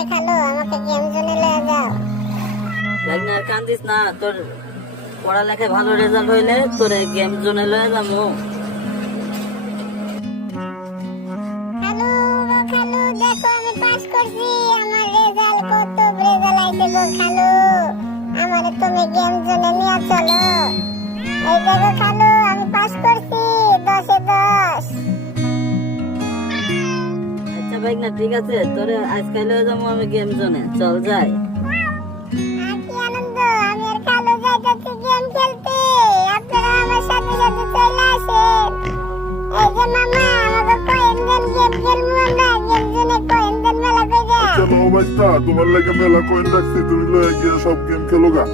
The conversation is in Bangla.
রে খালু, আমাকে গেম জোনে লয়ে যাও। ভাগনা আর কান্দিস না, তোর পড়ালেখায় ভালো রেজাল্ট হইলে তোরে গেম জোনে লয়ে যাবো। খালু খালু দেখো আমি পাস করছি, আমার রেজাল্ট কত রেজাল্ট আইছে গো খালু, আমারে তুমি গেম জোনে নিয়ে চলো। এই দেখো খালু আমি পাস করছি 10 এ 10। আচ্ছা ভাগনা ঠিক আছে, তোরে আজকাল লয়ে যাবো আমি গেম জোনে, চল যাই। কি আনন্দ, আমি আর খালু যাইতেছি গেম খেলতে, আপনারা আমার সাথে সাথে চলে আসেন। এই যে মামা আমাকে কয়েন দেন, গেম খেলবো আমরা, গেম জোনে কয়েন দেন মেলা কইরা। চলো বাচ্চা, তোমার লাগে মেলা কয়েন রাখছি, তুমি লয়ে গিয়ে সব গেম খেলো গা।